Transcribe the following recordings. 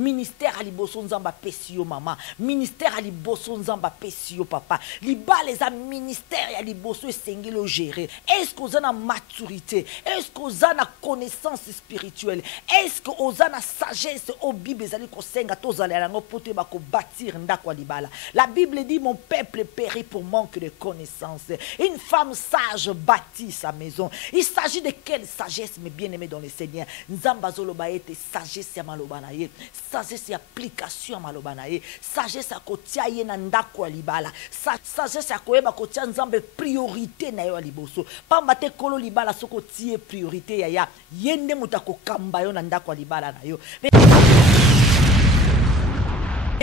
ministère à liboso nzamba pesio mama, ministère à liboso nzamba pesio papa, liba les a ministère à liboso esengeli o gérer. Est-ce que vous avez maturité? Est-ce que vous avez connaissance spirituelle? Est-ce que vous avez sagesse au Bible ezali ko senga tozala yango poto ba ko bâtir ndako libala. La Bible dit mon peuple périt pour manque de connaissance. Une femme sage bâtit sa maison. Il s'agit de quelle sagesse, mes bien-aimés dans le Seigneur? Nzamba zoloba ete sagesse ya maloba na ye, sagesse ya application ya maloba na ye, sagesse ya kotia ye na ndako libala, sagesse ya koyeba kotia nzambe priorité na yo liboso. Pamba te kolo libala soko tie priorité ya yende mutako kamba yo na ndako libala na yo.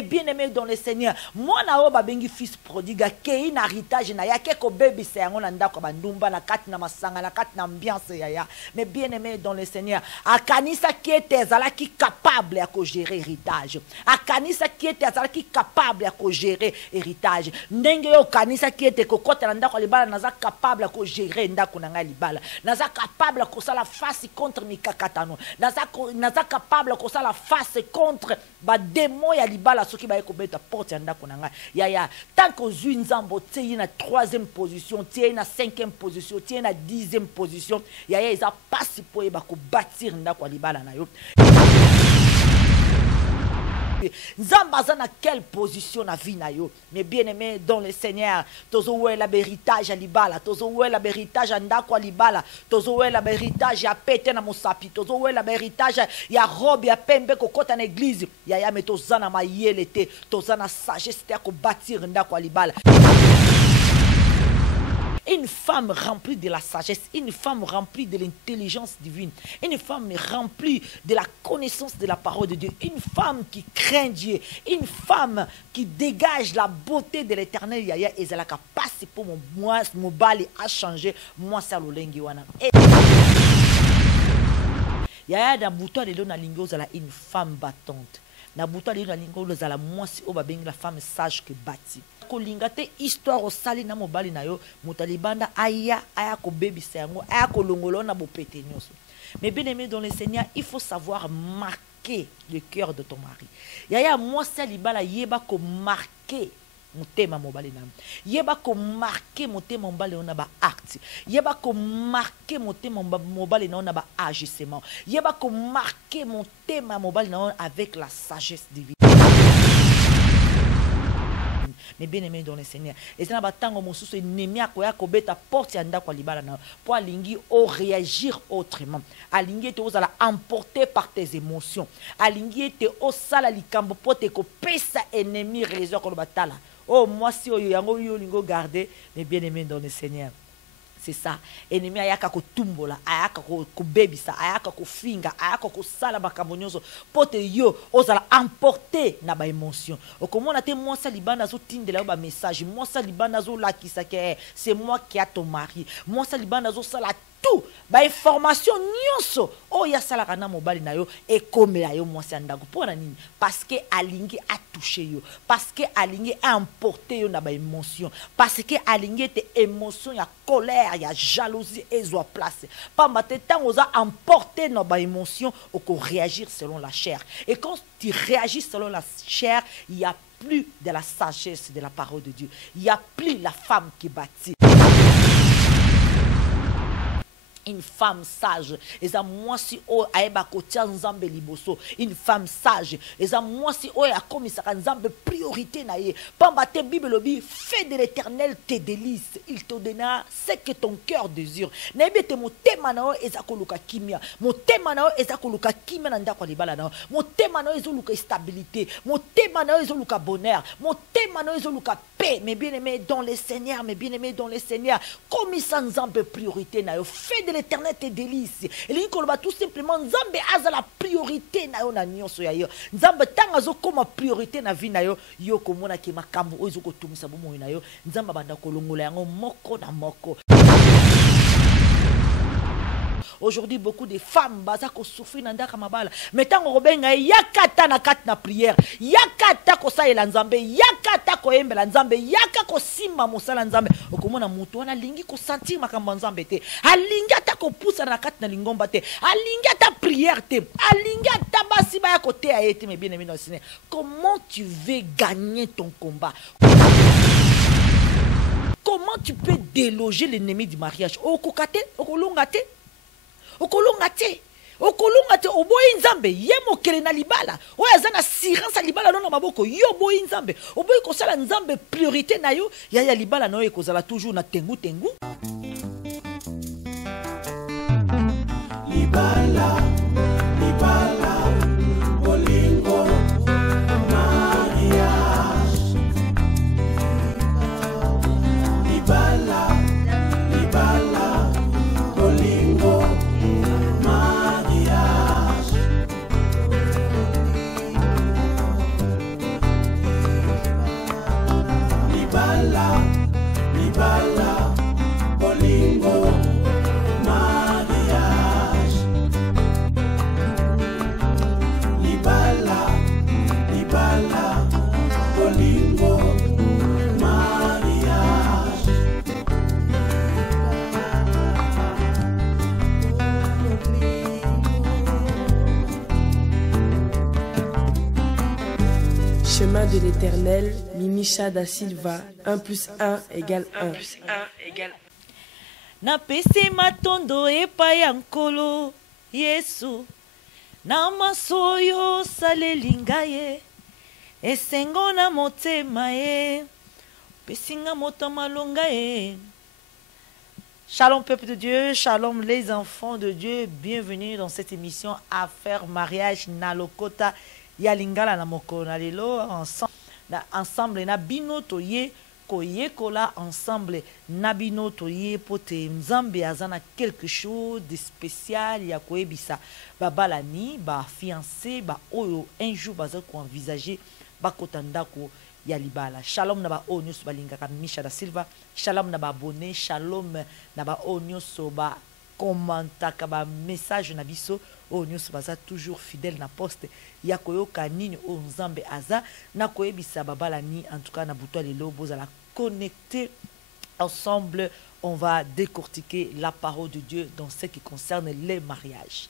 Bien-aimé dans le Seigneur, moi na oba bengi fils prodigue ke in héritage na ya ke ko baby se yango na ndako bandumba na kati na masanga na kati na ambiance ya. Mais bien-aimé dans le Seigneur, akanisa ki était ezala ki capable ya ko gérer héritage. Akanisa ki était ezala ki capable ya ko gérer héritage. Ndenge yo kanisa ki était ko kota na ndako libala naza capable ya ko gérer ndako na nga libala. Naza capable ko sala face contre mikakatano. Naza capable ko sala face contre ba démon ya libala qui va être porte en dakonanga ya tant que une nzambo tie na 3e position, tie na 5e position, tie na 10e position ya ils a passé pour ba ko bâtir ndako libala na yo. Nzamba za na quelle position na vie na yo? Mais bien-aimé dans le Seigneur, tozo we la héritage à libala, tozo we la héritage à ndako libala, tozo we la héritage ya pete na mosapi, tozo we la héritage ya robe ya pembe kokota na église ya me toza na mayele te, toza na sagesse te ko bâtir ndako libala. Une femme remplie de la sagesse, une femme remplie de l'intelligence divine, une femme remplie de la connaissance de la parole de Dieu, une femme qui craint Dieu, une femme qui dégage la beauté de l'éternel. Yaya ezalaka passe pour mon bali a changé, moi ça l'olengi wana. Yaya da bouton de na lingo zala une femme battante. Na bouton de na lingo zala moi si oba bengi la femme sage que bâti. Kolingate histoire au sali na mobali na yo mutalibanda aya ko baby sango aya ko longolo na bopete nyoso. Mais bien aimé dans le Seigneur, il faut savoir marquer le cœur de ton mari. Yaya moi salibala yeba ko marquer motema mobali na yeba ko marquer motema mobali na ba acte, yeba ko marquer motema mobali na ba agissement, yeba ko marquer motema mobali na avec la sagesse divine. Mais bien aimé dans le Seigneur, et c'est là batango mosusu nemia ko ya ko beta porte ya ndako libala na pour alingi o réagir autrement, alingi te ozala emporté par tes émotions, alingi te o sala likambo pote ko pesa ennemi raison ko batala. Oh moi si o yango yo lingo garder, mais bien aimé dans le Seigneur. C'est ça. Ennemi ayaka ko tumbola, ayaka ko bebisa, ayaka ko finga, ayaka ko sala bakambonyoso pote yo ozala emporter na ba émotion. Okomona te moi ça libana zo tindela ba message, moi ça libana zo lakisa ke c'est moi qui a ton mari. Moi ça libana zo sala tout ba information nyonso o ya sala kana mobali na yo e komela yo moi ça ndago pona nini? Parce que alingi a touché yo, parce que alingi a emporté yo na ba émotion, parce que alingi te émotion ya colère, ya jalousie ezo place. Pas matin tant oza emporté na ba émotion ou ko réagir selon la chair. Et quand tu réagis selon la chair, il y a plus de la sagesse de la parole de Dieu. Il y a plus la femme qui bâtit. Une femme sage, et ça moi si o aeba kotia nzambe liboso, une femme sage, et ça moi si o a commis sa nzambe priorité na ye. Pamba te Bible lobi, fais de l'Éternel tes délices, il te donnera ce que ton cœur désire. Nebe te motema na o ezakoluka kimia, motema na o ezakoluka kimia na ndako libala na o, motema na o ezoluka stabilité, motema na o ezoluka bonheur, motema na o ezoluka paix. Mais bien aimé dans le Seigneur, mais bien aimé dans le Seigneur, commis sa nzambe priorité na yo, fais de l'Éternel tes délices. Et il dit tout simplement nzambe aza la priorité na yo na nyonso ya yo. Nzambe tanga zo comme priorité na vie na yo, yo komona ke makambo ozo ko tumisa bomo na yo. Nzamba banda kolongola yango moko na moko. Aujourd'hui, beaucoup de femmes baza ko souffrir na ndaka mabala. Mais tant ko benga yakata na kat na prière, yakata ko sa elanzambe, yakata ko embela nzambe, yaka ko simba mosala nzambe. Okomona mutu wana lingi ko sentir makambo nzambe te. Alingi ata ko poussa na kat na lingomba te. Alingi ata prière te. Alingi ata basi ba ya côté a été mais bien aimé dans le Seigneur. Comment tu veux gagner ton combat? Comment tu peux déloger l'ennemi du mariage? Okokate, okolongate, okolongate, okolongate, oboyi nzambe, yemo kele na libala, oya zana sirance libala non na maboko, yo boyi nzambe, oboyi kosala nzambe priorité na yo, ya libala na yo ekozala toujours na tengu tengu. Libala, libala, bolingo, mariage. Libala, libala, bolingo, mariage. Libala, libala, bolingo, mariage. Libala, libala, bolingo, mariage. Chemin de l'Éternel, Mimicha da Silva, 1 + 1 = 1. Na pesi matondo epai ya nkolo Yesu, na masoyo salelinga ye, esengo na motema ye, pesinga moto malonga ye. Shalom peuple de Dieu, shalom les enfants de Dieu, bienvenue dans cette émission Affaires Mariage Nalokota Yalingala na moko na lelo ensemble na bino toye koyekola ensemble na bino toye pote nzambe azana quelque chose de spécial ya koebisa babalani ba fiancé ba oyo un jour baza ko envisager bakota ndako ya libala. Shalom na ba o nyuso balingaka Misha da Silva, shalom na ba abonné, shalom na ba o nyuso ba commentaka ba message na biso o nyuso baza toujours fidèle na poste ya koyoka nini o nzambe aza na koyebisa babalani. En tout cas na buto lelo bozala connecter ensemble, on va décortiquer la parole de Dieu dans ce qui concerne les mariages.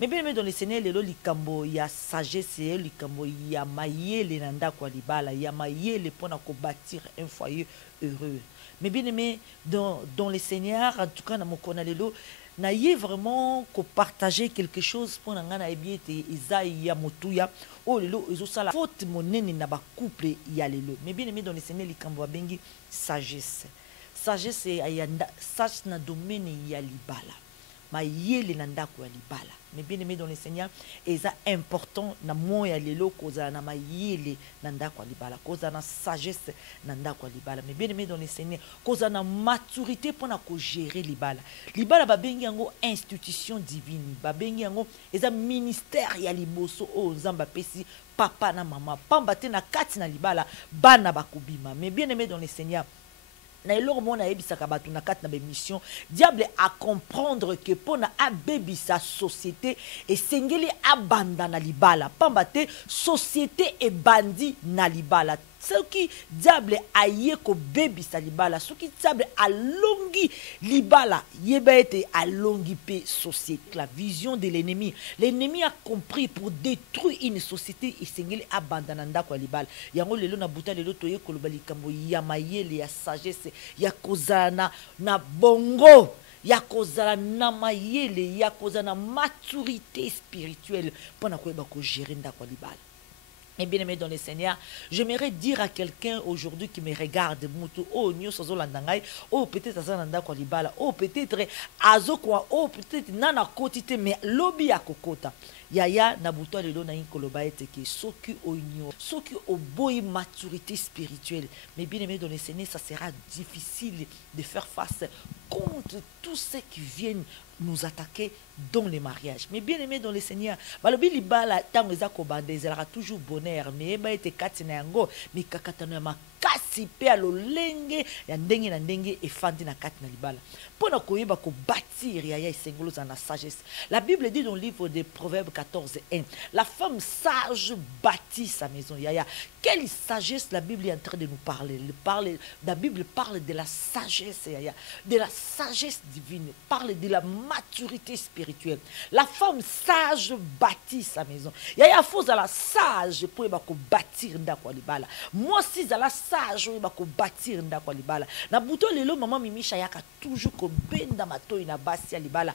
Mais bien aimé dans le Seigneur, lelo likambo ya sagesse, likambo ya mayele nanda kwa libala, ya mayele pona ko bâtir un foyer heureux. Mais bien aimé dans le Seigneur, en tout cas na mokona lelo naye vraiment ko partager quelque chose pour ngana ebiete Isaïe ya motuya o lelo ezosala faute monene na ba couple ya lelo. Mais bien aimé dans le Seigneur, likambo bengi sagesse. Sagesse ayanda sagesse na domaine ya libala. Mayele na ndako ya libala. Mais bien aimé dans le Seigneur, et ça important na moya lelo koza na mayele na ndako ya libala, koza na sagesse na ndako ya libala. Mais bien aimé dans le Seigneur, koza na maturité pour na ko gérer libala. Libala ba bengi yango institution divine, ba bengi yango eza ministère ya liboso o nzamba pesi papa na mama, pamba te na kati na libala bana bakubima. Mais bien aimé dans le Seigneur, na eloko mona ebisaka batu na kati na mission diable a comprendre que pona abebisa société et sengeli abanda na libala, pamba te société e bandi na libala. Ce qui diable aye ko bebisa libala, ce qui diable alongi libala yebete alongi pe société. La vision de l'ennemi, l'ennemi a compris pour détruire une société et sengeli abandana ndako libala. Yango lelo na buta lelo toye koloba likambo ya mayele ya sagesse ya kozana na bongo, ya kozala na mayele, ya kozana maturité spirituelle pour na koyeba ko gérer ndako libala. Et bien aimé dans le Seigneur, j'aimerais dire à quelqu'un aujourd'hui qui me regarde, oh nyoso landangai, oh peut-être azananda kwa libala, oh peut-être azo kwa, oh peut-être nana kotite mais lobby à kokota. Yaya nabuto lelo na inkoloba ete ke soki onyo, soki oboyi maturité spirituelle. Mais bien aimé dans le Seigneur, ça sera difficile de faire face contre tous ceux qui viennent nous attaquer dans les mariages. Mais bien aimé dans le Seigneur, balobi libala tango eza ko bande ezalaka toujours bonheur, mais eba ete katina yango mais kakatana makasi pe ya lolenge ya ndenge na ndenge efandi na kati na libala pona koyeba ko bâtir ya esengolo za na sagesse. La Bible dit dans le livre de Proverbes 14:1, la femme sage bâtit sa maison. Yaya, quelle sagesse la Bible est en train de nous parler. La Bible parle de la sagesse, yaya, de la sagesse divine, parle de la maturité spirituelle. La femme sage bâtit sa maison. Yaya, faut la sage pour bâtir ndako libala. Moi si la sage pour bâtir ndako libala. Na buto lelo maman Mimisha yaka toujours ko benda matoi na basi ya libala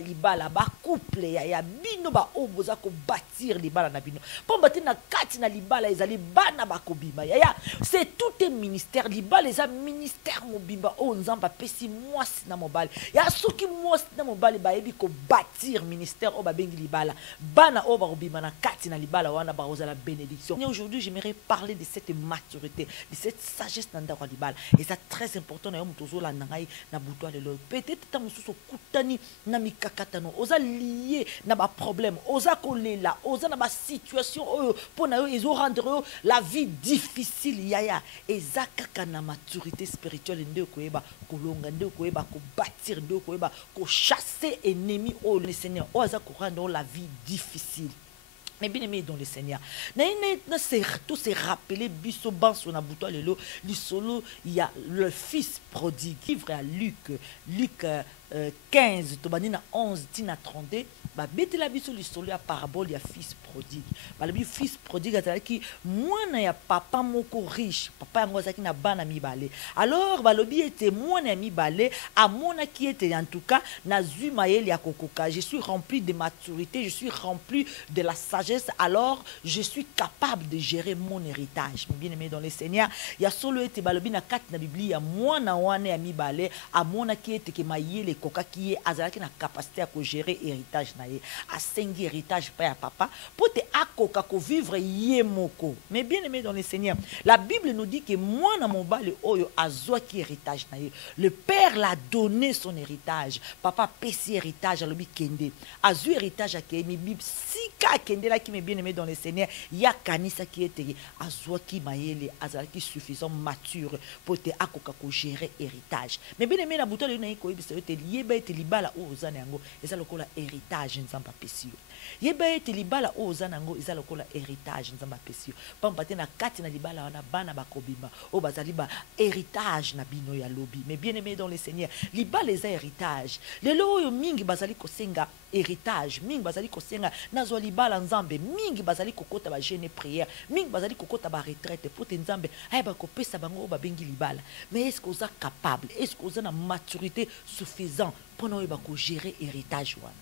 libala ba couple ya bino ba oboza ko bâtir libala na bino po bâtir na kati na libala ezali bana ba kobima ya c'est tout un ministère libala eza ministère mobimba o nzamba pesi mwasi na mobali ya soki mwasi na mobali ba yebi ko bâtir ministère o ba bengi libala bana o ba kobima na kati na libala wana ba ozala bénédiction. Et aujourd'hui j'aimerais parler de cette maturité, de cette sagesse na ndako libala et c'est très important na yo mutozo la ngai na peut-être ta mususu kutani na mikakatano oza lié na ba problème oza kolela oza na ba situation pour na yo ezo rendre la vie difficile yaya ezaka na maturité spirituelle nde koyeba kolonga nde koyeba ko bâtir nde koyeba ko chasser ennemi au le Seigneur oza ko rendre la vie difficile. Mais bien aimé dans le Seigneur, tout se rappeler biso banso na buto lelo li solo il y a le fils prodigue. Livre à Luc 15 tobani na 11 tina 32 ba betela biso li solo ya parabole ya fils prodigue. Ba le fils prodigue azalaki mwana ya papa moko riche, papa yango azalaki na bana mibale. Alors ba lobi était mwana ya mibale amona qui était en tout cas na zui mayele ya kokoka. Je suis rempli de maturité, je suis rempli de la sagesse, alors je suis capable de gérer mon héritage. Bien aimé dans le Seigneur, il y a solo été ba lobi na kati na Biblia ya mwana wana ya mibale amona qui était ke mayele koka qui est azalaki na capacité à gérer héritage na ye asengi héritage pa ya papa pour te akoka ko vivre yemoko. Mais bien aimé dans le Seigneur, la Bible nous dit que mwana mobali oyo azwa ki héritage na ye, le père l'a donné son héritage, papa pesi héritage alobi kende azu héritage a ke mi bib sika kende la ki. Mais bien aimé dans le Seigneur, ya kanisa ki était azwa ki mayele azalaki suffisant mature pour te akoka ko gérer héritage. Mais bien aimé na butole na ko yebisa te yeba ete libala o ozana yango eza lokola héritage nzamba pesio. Yeba ete libala o ozana yango eza lokola héritage nzamba pesio. Pamba te na kati na libala wana bana bakobima o bazali ba héritage na bino ya lobi. Mais bien aimé dans le Seigneur, libala eza héritage. Lelo oyo mingi bazali kosenga héritage, mingi bazali kosenga nazo libala nzambe, mingi bazali kokota ba jeûne prière, mingi bazali kokota ba retraite pour te nzambe ay ba kopesa bango ba bengi libala. Mais est-ce que vous êtes capable, est-ce que vous avez une maturité suffisante pour nous gérer héritage wana?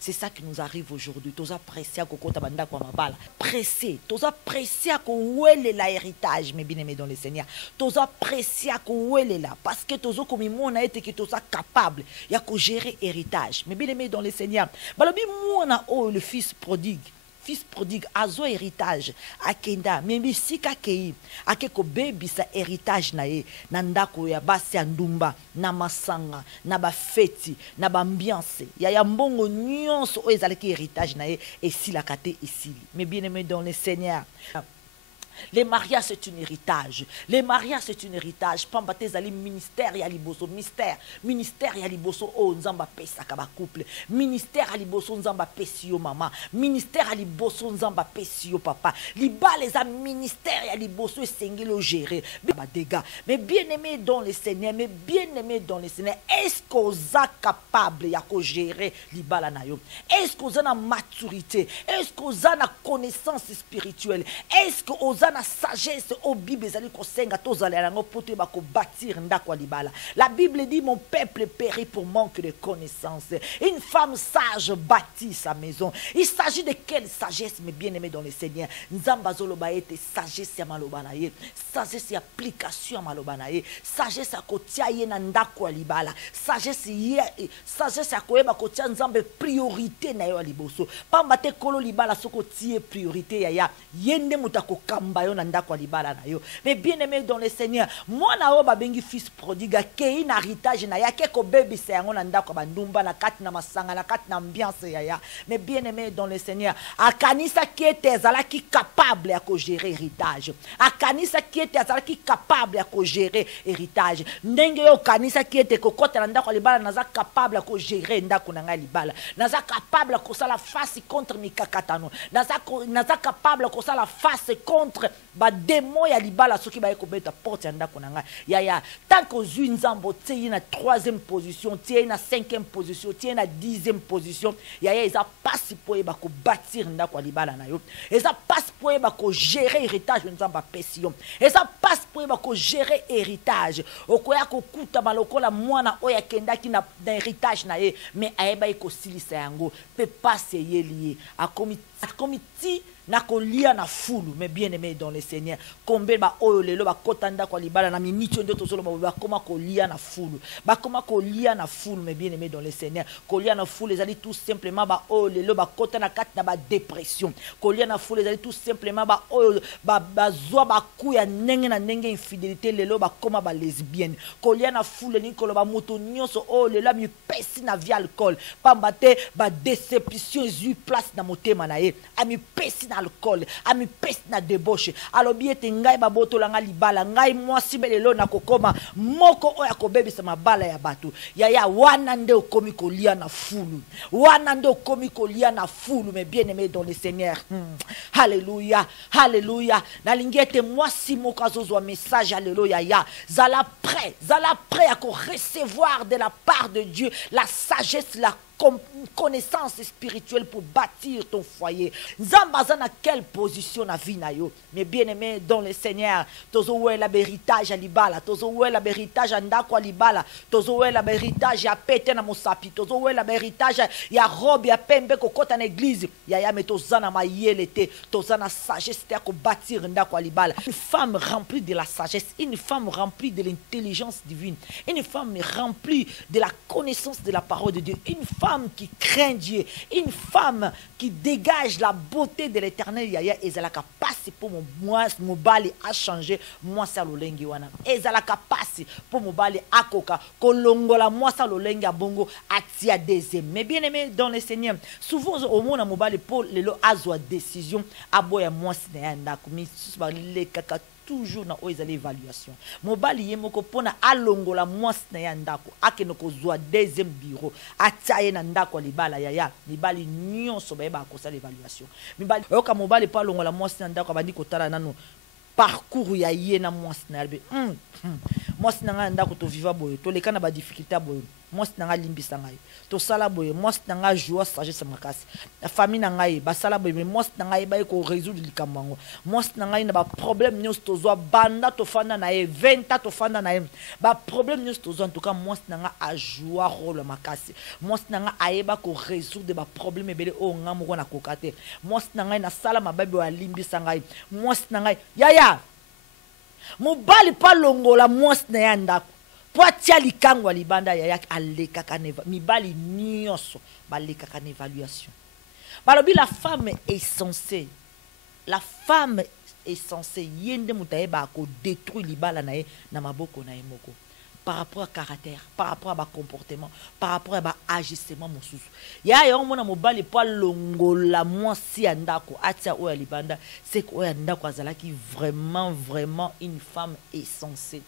C'est ça qui nous arrive aujourd'hui. Tous appréciés à kokota banda kwa mabala. Pressé. Tous appréciés à kouele la héritage, mais bien aimé dans le Seigneur. Tous appréciés à kouele la. Parce que tous comme moi na été que tous capable. Il y a que gérer héritage. Mais bien aimé dans le Seigneur. Balobi moi na oh le fils prodigue. Fils prodigue azo héritage akenda membi sika kei akeko bebi sa héritage na ye na ndako ya basi ya ndumba na masanga na ba feti na ba ambiance ya mbongo nyonso o ezalaki héritage na ye esila kate esili. Mais bien aimé dans le Seigneur, les mariages c'est un héritage. Les mariages c'est un héritage. Pambate zali ministère ya liboso ministère ya liboso o nzamba pesa ka ba couple. Ministère ya liboso nzamba pesi yo mama. Ministère ya liboso nzamba pesi yo papa. Libala les ministère ya liboso esengelo gérer. Ba dégâts. Mais bien aimé dans le Seigneur, mais bien aimé dans le Seigneur, est-ce que vous êtes capable ya ko gérer libala na yo? Est-ce que vous avez maturité? Est-ce que vous avez connaissance spirituelle? Est-ce que vous na sagesse au Bible ezali kosenga tozala yango pote ba ko bâtir ndako libala. La Bible dit mon peuple périt pour manque de connaissance. Une femme sage bâtit sa maison. Il s'agit de quelle sagesse, mes bien-aimés dans le Seigneur? Nzamba zoloba ete sagesse ya maloba na ye, sagesse ya application ya maloba na ye, sagesse ya kotia ye na ndako libala, sagesse ya koyeba kotia nzambe priorité na yo liboso. Pamba te kolo libala soko tie priorité ya yende mutako kamba zamba yo na ndako libala na yo. Mais bien aimé dans le Seigneur, moi na o babengi fils prodigue kei na héritage na ya ke ko baby se yango na ndako bandumba na kati na masanga na kati na ambiance ya. Mais bien aimé dans le Seigneur, akanisa qui était ezalaki capable ya ko gérer héritage. Akanisa qui était ezalaki capable ya ko gérer héritage. Ndenge yo kanisa qui était ko kota na ndako libala naza capable ya ko gérer ndako na ngai libala. Naza capable ya ko sala face contre mikakatano. Naza capable ko sala face contre ba démon ya libala soki ba ekobeta porte ya ndako na ngai. Ya tant que ozui nzambo tie na 3e position, tie na 5e position, tie na 10e position, ya eza passe po e ba ko bâtir ndako libala na yo. Eza passe po e ba ko gérer héritage nzamba pesion. Eza passe po e ba ko gérer héritage. Okoya ko kuta malokola mwana oya kendaki na héritage na ye, mais ayeba eko silisa yango pe passe ye lié a comité na kolia na fulu. Mais bien aimé dans le Seigneur, combien ba oyo lelo ba kotanda kwa libala na minitio ndo tozolo ba koma kolia na fulu, ba koma kolia na fulu. Mais bien aimé dans le Seigneur, kolia na fulu ezali tout simplement ba oyo lelo ba kota na kati na ba dépression. Kolia na fulu ezali tout simplement ba oyo ba zwa ba kuya ndenge na ndenge infidélité lelo ba koma ba lesbienne. Kolia na fulu ni koloba moto nyonso oyo lelo mi pesi na via alcool pamba te ba déception ezu place na motema na ye, ami pesi na alcool, ami pesi na débauche. Alobi ete ngai baboto langa libala, ngai mwasi belelo na kokoma moko oya kobebisa mabala ya bato. Ya wana nde okomi kolia na fulu. Wana nde okomi kolia na fulu. Mais bien aimé dans le Seigneur. Alléluia. Alléluia. Na lingi ete mwasi moko azozwa message alléluia ya. Zala prêt à recevoir de la part de Dieu la sagesse, la connaissance spirituelle pour bâtir ton foyer. Zambaza na quelle position na vie na yo. Mais bien aimé dans le Seigneur, tozo we la héritage à libala, tozo we la héritage à ndako à libala, tozo we la héritage ya pete na mosapi, tozo we la héritage ya robe ya pembe kokota na église. Ya me tozana mayelete, tozana sagesse te ko bâtir ndako à libala. Une femme remplie de la sagesse, une femme remplie de l'intelligence divine, une femme remplie de la connaissance de la parole de Dieu, une femme qui craint Dieu, une femme qui dégage la beauté de l'éternel. Yaya ezalaka passe pour mon bali a changé moi ça lolengi wana. Ezalaka passe pour mon bali akoka kolongola moi ça lolengi bongo atia deuxième. Mais bien aimé dans le Seigneur, souvent au monde mon bali pour le azwa décision aboya moi c'est ndako mi le kaka toujours na oyo ezali évaluation. Mobali ye moko pona alongola mwasi na ya ndako akeno kozwa deuxième bureau atia ye na ndako libala ya mibali nyonso bayeba akosala évaluation. Mibali oyoka mobali pa alongola mwasi na ndako abandi kotala nano parcours ya ye na mwasi na yalbe mwasi na nga ndako to viva boye to leka na ba difficulté boye mwasi na nga limbisa ngai to sala boye mwasi na nga joie sagesse makasi la famille na ngai ba sala boye mwasi na ngai ba ko résoudre likambango mwasi na ngai na ba problème nyos to zo banda to fanda na ye 20 to fanda na ye ba problème nyos to zo en tout cas mwasi na nga a joie rôle makasi mwasi na nga ayeba ko résoudre ba problème ebele o nga moko na kokate mwasi na ngai na sala mababi wa limbisa ngai mwasi na ngai yaya mobali pa longola mwasi na ya ndako po atia likango libanda ya alekaka neva mibali nyonso balekaka na évaluation. Balobi la femme est censée yende mutayeba ko détruire libala na ye na maboko na ye moko par rapport à caractère, par rapport à ba comportement, par rapport à ba agissement mosusu. Ya yo mona mobali po longola mwasi ya ndako atia oya libanda, c'est ko oya ndako azalaki vraiment une femme essentielle.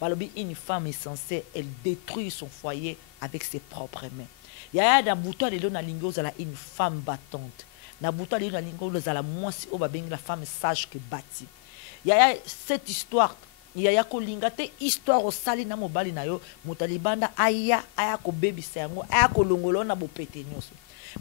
Balobi une femme essentielle, elle détruit son foyer avec ses propres mains. Ya da buto de na lingo zala une femme battante. Na buto de na lingo zala mwasi o babengi la femme sage que bâti. Ya cette histoire yaya kolinga te histoire osali na mobali na yo mutalibanda aya ko bebisa yango aya ko longolo na bopete nyonso.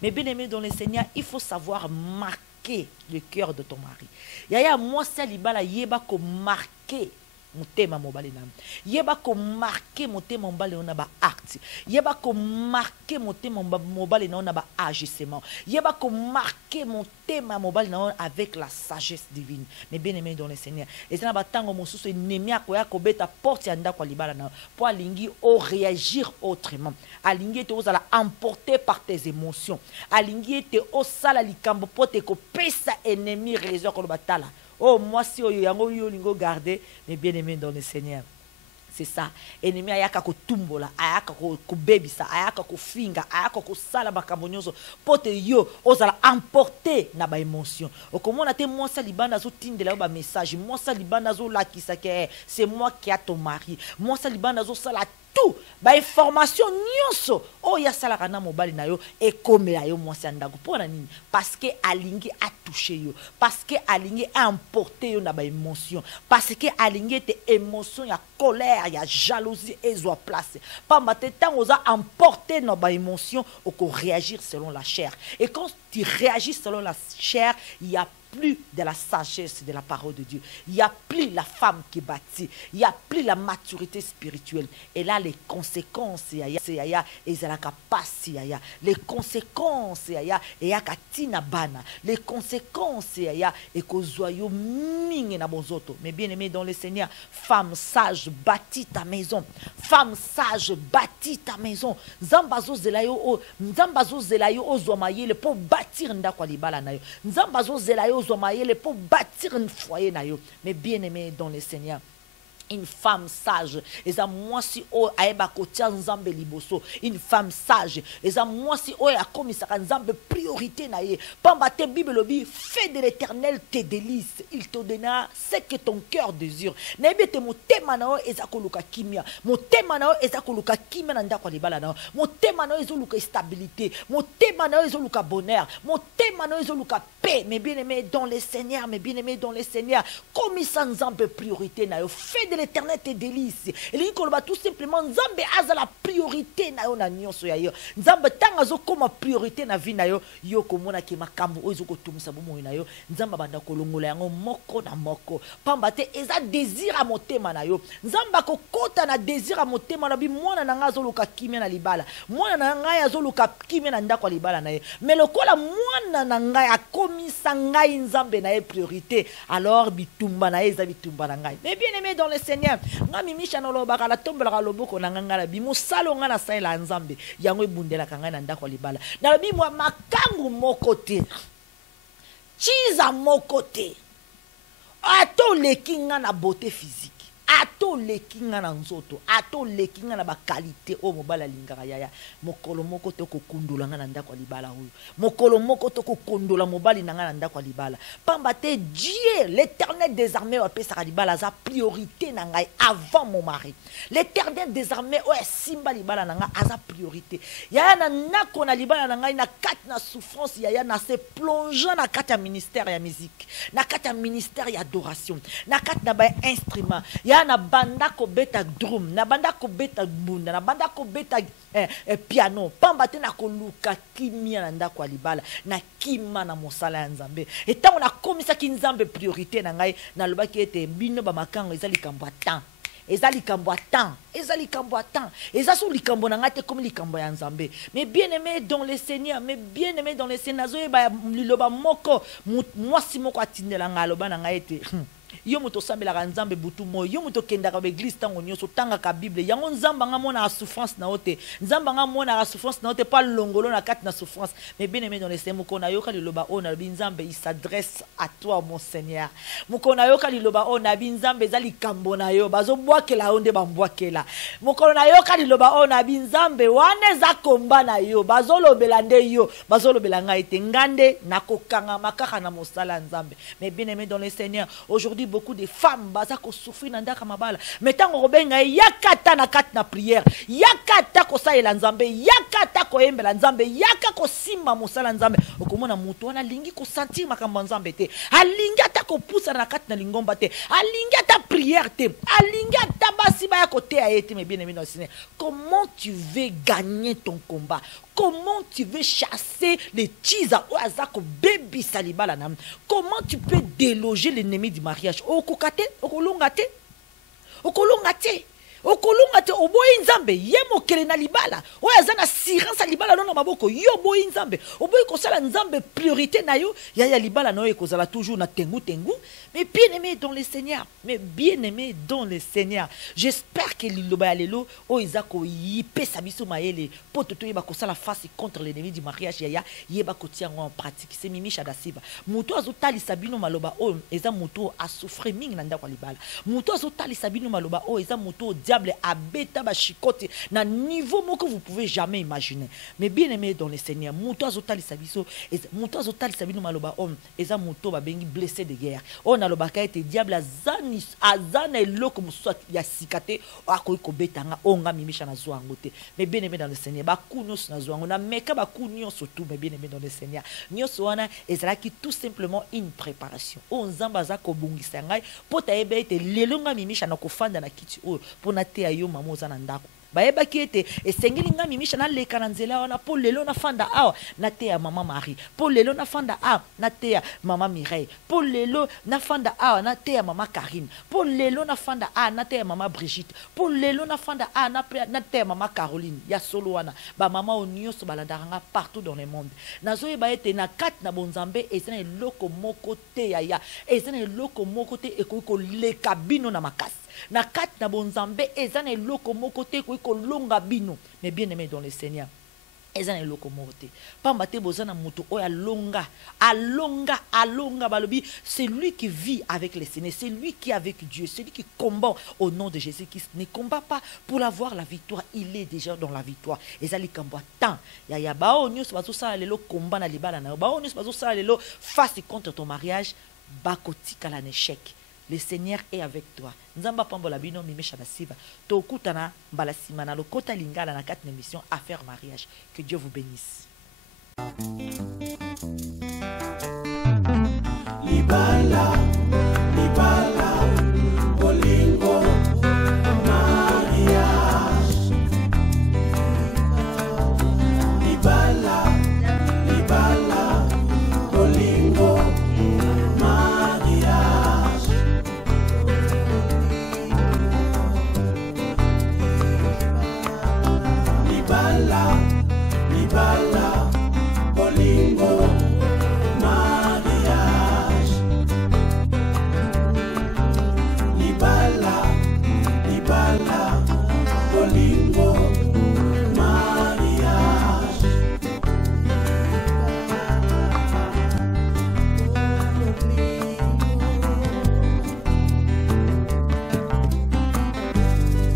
Mais bien aimé dans le Seigneur, il faut savoir marquer le cœur de ton mari. Yaya mwasi libala yeba ko marquer motema mobali na yeba ko marquer motema mobali na ba acte yeba ko marquer motema mobali na ba agissement yeba ko marquer motema motema mobali na avec la sagesse divine. Mais bien aimé dans le Seigneur, et ça na batango mosusu ennemi akoya kobeta porte ya ndako libala na po alingi o réagir autrement. Alingi te ozala emporté par tes émotions. Alingi te osala likambo po te ko pesa ennemi raison ko batala. Oh moi si oyo yango yo lingo garder, mais bien aimé dans le Seigneur. C'est ça. Ennemi ayaka ko tumbola, ayaka ko bebisa, ayaka ko finga, ayaka ko sala makambo nyonso pote yo ozala emporté na ba émotion. Okomona te moi sa libanda zo tindela ba message, moi sa libanda zo lakisa ke c'est moi qui a ton mari. Moi sa libanda zo sala tout ba information nyonso o ya sala kana mobali na yo e komela yo moi sa ndago pona nini parce que alingi a touché yo, parce que alingi a emporté yo na ba émotion, parce que alingi te émotion ya colère, ya jalousie ezo place pamba te tant oza emporté na ba émotion ou ko réagir selon la chair, et quand tu réagis selon la chair, il y a plus de la sagesse de la parole de Dieu. Il n'y a plus la femme qui bâtit. Il n'y a plus la maturité spirituelle. Et là, les conséquences, les conséquences, les conséquences, mais bien aimé dans le Seigneur, femme sage, bâtis ta maison. Femme sage, bâtis ta maison. Zambazo zelayo ozomaye pour bâtir ndakwa libala na yo. Zambazo zelayo pour bâtir un foyer. Mais bien aimé dans le Seigneur, une femme sage, et ça moi si o aeba kotia nzambe liboso, une femme sage, et ça moi si o a commis sa nzambe priorité na ye. Pamba te Bible lobi, fais de l'Éternel tes délices, il te donnera ce que ton cœur désire. Nebe te motema na o ezakoluka kimia, motema na o ezakoluka kimia na ndako libala na o, motema na o ezoluka stabilité, motema na o ezoluka bonheur, motema na o ezoluka paix. Mais bien aimé dans le Seigneur, mais bien aimé dans le Seigneur, commis sa nzambe priorité na yo, fais de l'Éternel tes délices. Et il dit tout simplement nzambe aza la priorité na yo na nyonso ya yo. Nzambe tanga zo koma priorité na vie na yo, yo komona ke makambo ozo ko tumisa bomo na yo. Nzamba banda kolongola yango moko na moko. Pamba te eza désir a motema na yo. Nzamba ko kota na désir a motema na bi mwana na nga zo luka kimia na libala. Mwana na nga zo luka kimia na ndako libala na ye. Mais lokola mwana na nga akomisa ngai nzambe na ye priorité, alors bitumba na ye eza bitumba na ngai. Mais bien aimé dans le Seigneur, ngami misha no lobaka la tombela loboko na ngala bi musalo ngana saila nzambe yango ebundela kanga na ndako libala na bi mwa makangu moko te chiza moko te ato lekinga na beauté physique, ato lekinga na nzoto, ato lekinga na ba qualité o mobala lingaka yaya mokolo moko to kokundula ngana ndako libala huyo mokolo moko to kokondola mobali na ngana ndako libala pamba te Dieu l'Éternel des armées o pesa libala za priorité na ngai avant mon mari. L'Éternel des armées o simba libala na nga aza priorité yaya na nako na libala na ngai na kat na souffrance yaya na se plongeant na kat ya ministère ya musique, na kat ya ministère ya adoration, na kat na ba instrument ya na banda ko beta drum, na banda ko beta bunda, na banda ko beta piano, pamba te na koluka kimia na ndako libala na kima na mosala ya nzambe. Et tant on a komisa ki nzambe priorité na ngai na lobaki ete bino ba makango ezali kambo atan. Ezali kambo atan, ezali kambo atan, ezaso likambo na ngate comme likambo ya nzambe. Mais bien aimé dans le Seigneur, mais bien aimé dans le Seigneur, zo ba liloba moko mwasi moko atindela ngaloba na ngaete. Yo moto sambela nzambe butu mo, yo moto kenda ka église tango nyoso tanga ka Bible. Yango nzamba nga mona souffrance na ote. Nzamba nga mona souffrance na ote pas longolo na kat na souffrance. Mais bien aimé dans le Seigneur, mukona yoka liloba ona binzambe il s'adresse à toi mon Seigneur. Mukona yoka liloba ona binzambe zali kambo na yo bazo bwakela onde bambwakela. Mukona yoka liloba ona binzambe wane za komba na yo bazo lobela nde yo bazo lobela nga ite ngande na kokanga makaka na mosala nzambe. Mais bien aimé dans le Seigneur, aujourd'hui beaucoup de femmes baza ko souffrir na ndaka mabala metango robenga yakata na kat na prière, yakata ko saela nzambe, yakata ko embela nzambe, yaka ko simba mosala nzambe. Okomona mutu wana lingi ko sentir makambo nzambe te, alingi ata ko poussa na kat na lingomba te, alingi ata prière te, alingi ata basi ba ya côté a été. Mais bien aimé dans le Seigneur, comment tu veux gagner ton combat? Comment tu veux chasser les tisa ou azako baby salibala nam? Comment tu peux déloger l'ennemi du mariage? Okolongate, okolongate. okolonga te oboyi nzambe ye mokele na libala oyo aza na assurance ya libala no na maboko yo boyi nzambe oboyi kosala nzambe priorité na yo ya libala na yo ekozala toujours na tengu mais bien aimé dans le Seigneur j'espère que liloba ya lelo oyo eza koyipesa biso mayele po toyeba kosala face contre l'ennemi du mariage yaya yeba kotia yango en pratique. C'est Mimisha da Silva moto azotalisa bino maloba oyo eza moto asouffre mingi na ndako ya libala moto azotalisa bino maloba oyo eza moto diable abeta ba chicote na niveau moko vous pouvez jamais imaginer. Mais bien aimé dans le Seigneur moto azotalisa biso moto azotalisa bino maloba oyo eza moto babengi blessé de guerre oyo nalobaka ete diable azana eloko mosusu ya sikate akoki kobetanga onga Mimisha na zwa yango te. Mais bien aimé dans le Seigneur baku nyonso na zwa yango na meka baku nyonso tout. Mais bien aimé dans le Seigneur nyonso wana ezalaki tout simplement une préparation oyo nzambe aza kobongisa ngai po tayeba ete lelo nga Mimisha na kofanda na kiti oyo mpona te ayo mama oza na ndako bayebaki ete esengeli nga Mimisha naleka na nzela wana po lelo nafanda awa nateya mama Marie po lelo nafanda awa nateya mama Mireille po lelo nafanda awa nateya mama Karine po lelo nafanda awa nateya mama Brigitte po lelo nafanda awa nateya mama Caroline ya solo wana bamama oyo nyonso balandaka nga partout dans le monde nazoyeba ete na kati na bonzambe eza na eloko moko te yaya eza na eloko moko te ekoki koleka bino na makasi na kati na bonzambe eza na eloko moko te ekoki kolonga bino. Mais bien aimé dans le Seigneur eza na eloko moko te pamba te bozana moto oyo alonga balobi c'est lui qui vit avec le Seigneur, c'est lui qui est avec Dieu, c'est lui qui combat au nom de Jésus-Christ, ne combat pas pour avoir la victoire, il est déjà dans la victoire. Ezali kambo tant ya bao nyos bazo sala lelo combat na libala na bao nyos bazo sala lelo face contre ton mariage bakotika la échec. Le Seigneur est avec toi. Nzamba pambola bino Mimisha da Silva. Tokutana mbala simana lokota lingala na 4 émissions Affaire mariage. Que Dieu vous bénisse. Libala, bolingo, mariage. Libala, bolingo, mariage. Libala, bolingo, mariage. Libala, bolingo, mariage.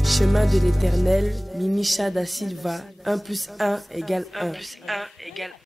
Chemin de l'Éternel, Mimisha da Silva, 1 + 1 = 1.